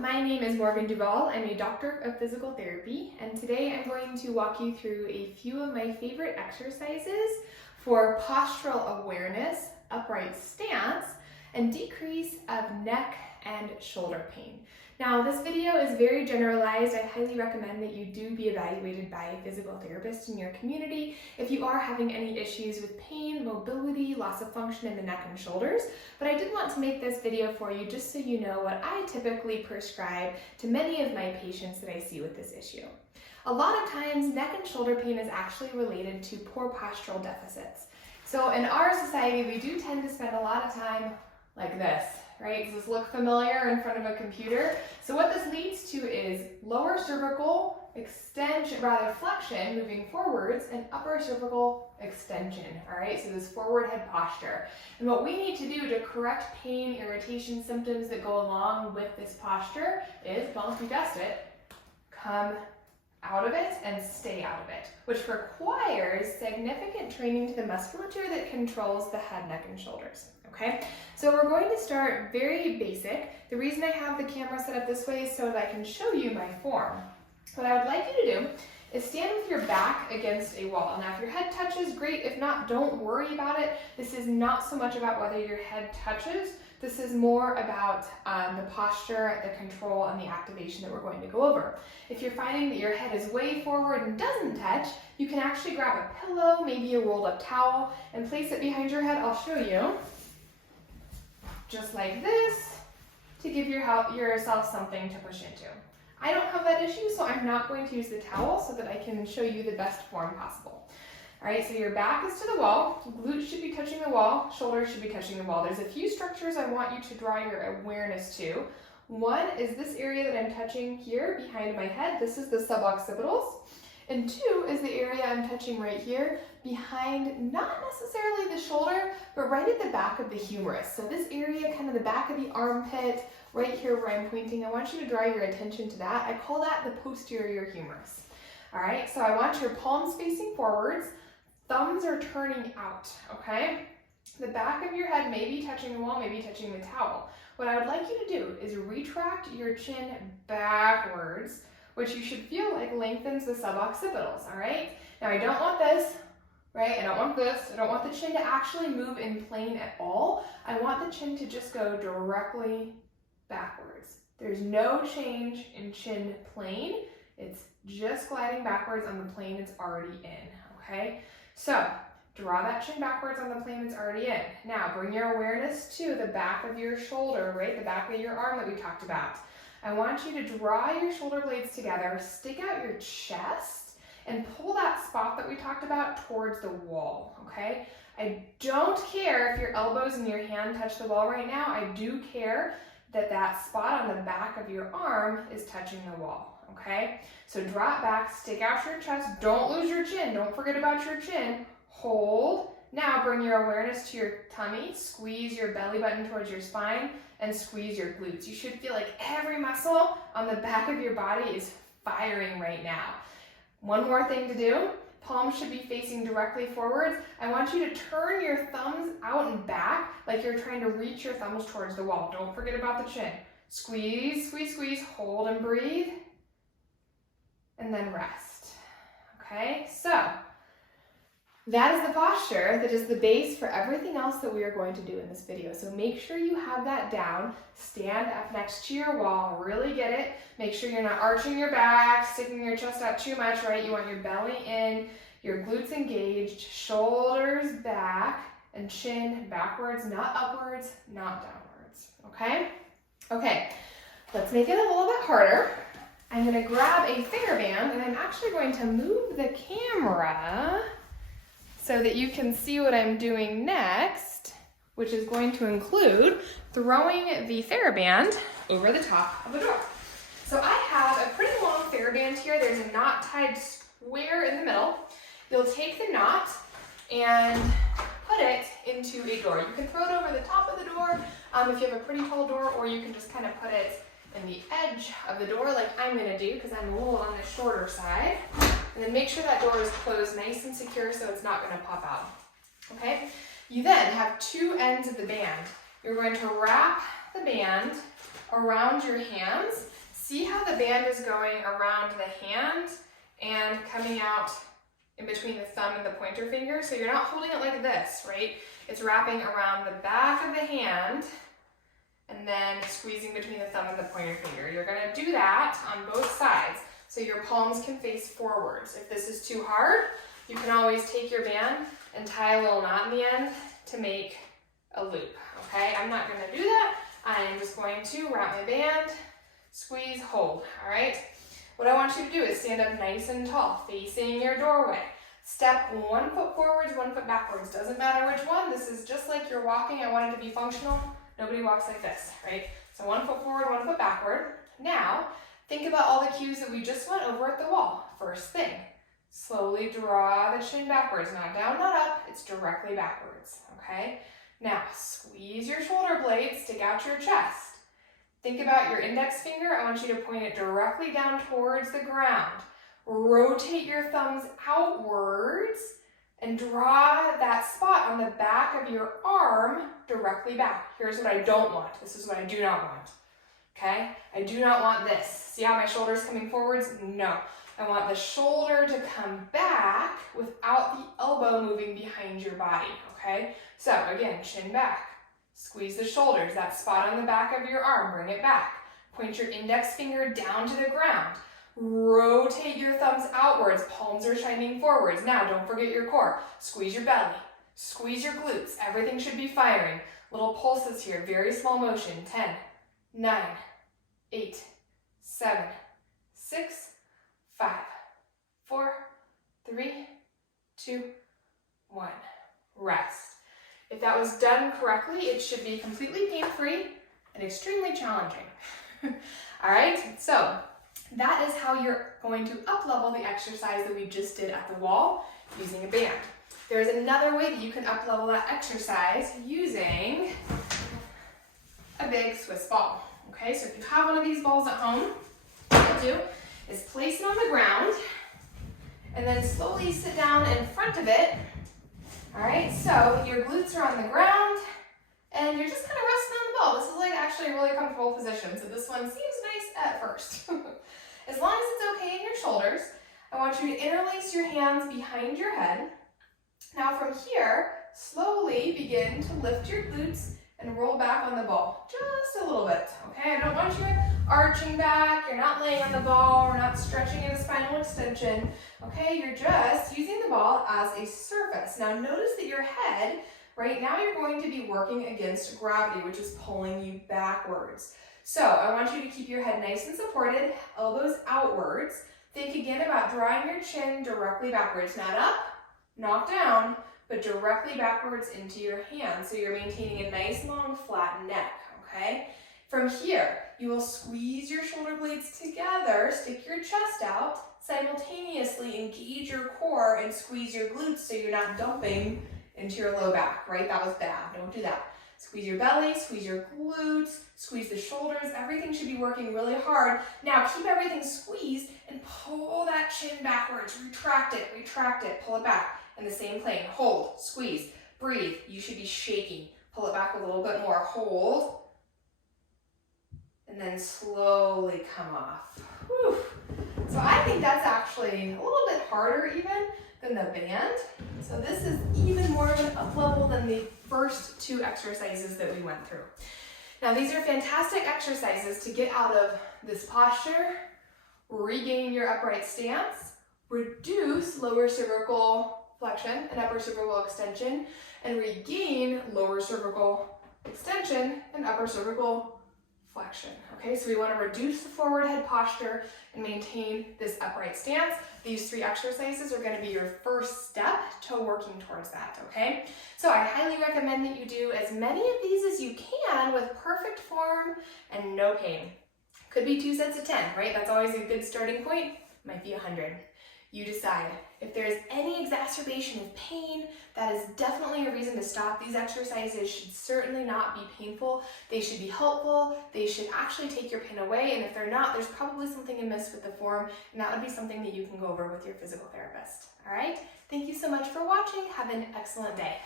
my name is Morgan Duval. I'm a doctor of physical therapy, and today I'm going to walk you through a few of my favorite exercises for postural awareness, upright stance, and decrease of neck and shoulder pain. Now, this video is very generalized. I highly recommend that you do be evaluated by a physical therapist in your community if you are having any issues with pain, mobility, loss of function in the neck and shoulders. But I did want to make this video for you just so you know what I typically prescribe to many of my patients that I see with this issue. A lot of times, neck and shoulder pain is actually related to poor postural deficits. So in our society, we do tend to spend a lot of time like this, right? Does this look familiar in front of a computer? So what this leads to is lower cervical extension, rather flexion, moving forwards, and upper cervical extension, all right? So this forward head posture. And what we need to do to correct pain, irritation, symptoms that go along with this posture is, well, if you guessed it, come out of it and stay out of it, which requires significant training to the musculature that controls the head, neck, and shoulders. Okay, so we're going to start very basic. The reason I have the camera set up this way is so that I can show you my form. What I would like you to do is stand with your back against a wall. Now, if your head touches, great. If not, don't worry about it. This is not so much about whether your head touches. This is more about the posture, the control, and the activation that we're going to go over. If you're finding that your head is way forward and doesn't touch, you can actually grab a pillow, maybe a rolled up towel, and place it behind your head. I'll show you. Just like this, to give yourself something to push into. I don't have that issue, so I'm not going to use the towel so that I can show you the best form possible. All right, so your back is to the wall, glutes should be touching the wall, shoulders should be touching the wall. There's a few structures I want you to draw your awareness to. One is this area that I'm touching here behind my head. This is the suboccipitals. And two is the area I'm touching right here behind, not necessarily the shoulder, but right at the back of the humerus. So this area, kind of the back of the armpit, right here where I'm pointing, I want you to draw your attention to that. I call that the posterior humerus. All right, so I want your palms facing forwards, thumbs are turning out, okay? The back of your head may be touching the wall, maybe touching the towel. What I would like you to do is retract your chin backwards, which you should feel like lengthens the suboccipitals, all right? Now, I don't want this, right? I don't want this. I don't want the chin to actually move in plane at all. I want the chin to just go directly backwards. There's no change in chin plane. It's just gliding backwards on the plane it's already in, okay? So, draw that chin backwards on the plane it's already in. Now, bring your awareness to the back of your shoulder, right? The back of your arm that we talked about. I want you to draw your shoulder blades together, stick out your chest, and pull that spot that we talked about towards the wall, okay? I don't care if your elbows and your hand touch the wall right now. I do care that that spot on the back of your arm is touching the wall, okay? So drop back, stick out your chest, don't lose your chin, don't forget about your chin, hold. Now bring your awareness to your tummy, squeeze your belly button towards your spine, and squeeze your glutes. You should feel like every muscle on the back of your body is firing right now. One more thing to do, palms should be facing directly forwards. I want you to turn your thumbs out and back like you're trying to reach your thumbs towards the wall. Don't forget about the chin. Squeeze, squeeze, squeeze, hold and breathe, and then rest. Okay, so that is the posture that is the base for everything else that we are going to do in this video. So make sure you have that down. Stand up next to your wall. Really get it. Make sure you're not arching your back, sticking your chest out too much, right? You want your belly in, your glutes engaged, shoulders back, and chin backwards, not upwards, not downwards. Okay? Okay, let's make it a little bit harder. I'm going to grab a Theraband, and I'm actually going to move the camera so that you can see what I'm doing next, which is going to include throwing the Theraband over the top of the door. So I have a pretty long Theraband here. There's a knot tied square in the middle. You'll take the knot and put it into a door. You can throw it over the top of the door if you have a pretty tall door, or you can just kind of put it in the edge of the door like I'm gonna do because I'm a little on the shorter side. And then make sure that door is closed nice and secure so it's not going to pop out. Okay? You then have two ends of the band. You're going to wrap the band around your hands. See how the band is going around the hand and coming out in between the thumb and the pointer finger. So you're not holding it like this, right? It's wrapping around the back of the hand and then squeezing between the thumb and the pointer finger. You're gonna do that on both sides so your palms can face forwards. If this is too hard, you can always take your band and tie a little knot in the end to make a loop, okay? I'm not gonna do that. I'm just going to wrap my band, squeeze, hold, all right? What I want you to do is stand up nice and tall, facing your doorway. Step 1 foot forwards, 1 foot backwards. Doesn't matter which one. This is just like you're walking. I want it to be functional. Nobody walks like this, right? So 1 foot forward, 1 foot backward. Now, think about all the cues that we just went over at the wall. First thing, slowly draw the chin backwards. Not down, not up. It's directly backwards, okay? Now, squeeze your shoulder blades, stick out your chest. Think about your index finger. I want you to point it directly down towards the ground. Rotate your thumbs outwards and draw that spot on the back of your arm directly back. Here's what I don't want. This is what I do not want. Okay? I do not want this. See how my shoulder's coming forwards? No. I want the shoulder to come back without the elbow moving behind your body. Okay? So again, chin back. Squeeze the shoulders, that spot on the back of your arm, bring it back. Point your index finger down to the ground. Rotate your thumbs outwards, palms are shining forwards. Now, don't forget your core. Squeeze your belly, squeeze your glutes. Everything should be firing. Little pulses here, very small motion. 10, 9, 8, 7, 6, 5, 4, 3, 2, 1. Rest. If that was done correctly, it should be completely pain-free and extremely challenging. All right, so that is how you're going to up-level the exercise that we just did at the wall using a band. There's another way that you can up-level that exercise using a big Swiss ball. Okay, so if you have one of these balls at home, what you'll do is place it on the ground and then slowly sit down in front of it. All right, so your glutes are on the ground and you're just kind of resting on the ball. This is like actually a really comfortable position, so this one seems nice at first. As long as it's okay in your shoulders, I want you to interlace your hands behind your head. Now from here, slowly begin to lift your glutes and roll back on the ball, just a little bit, okay? I don't want you arching back, you're not laying on the ball, we're not stretching in a spinal extension, okay? You're just using the ball as a surface. Now notice that your head, right now you're going to be working against gravity, which is pulling you backwards. So I want you to keep your head nice and supported, elbows outwards. Think again about drawing your chin directly backwards, not up, not down, but directly backwards into your hands. So you're maintaining a nice long flat neck, okay? From here, you will squeeze your shoulder blades together, stick your chest out, simultaneously engage your core and squeeze your glutes so you're not dumping into your low back, right? That was bad, don't do that. Squeeze your belly, squeeze your glutes, squeeze the shoulders. Everything should be working really hard. Now keep everything squeezed and pull that chin backwards. Retract it, pull it back. In the same plane, hold, squeeze, breathe. You should be shaking. Pull it back a little bit more, hold, and then slowly come off. Whew. So I think that's actually a little bit harder even than the band. So this is even more of an up level than the first two exercises that we went through. Now these are fantastic exercises to get out of this posture, regain your upright stance, reduce lower cervical flexion and upper cervical extension, and regain lower cervical extension and upper cervical flexion. Okay, so we want to reduce the forward head posture and maintain this upright stance. These three exercises are going to be your first step to working towards that, okay? So I highly recommend that you do as many of these as you can with perfect form and no pain. Could be 2 sets of 10, right? That's always a good starting point. Might be 100. You decide. If there's any exacerbation of pain, that is definitely a reason to stop. These exercises should certainly not be painful. They should be helpful. They should actually take your pain away. And if they're not, there's probably something amiss with the form, and that would be something that you can go over with your physical therapist. All right? Thank you so much for watching. Have an excellent day.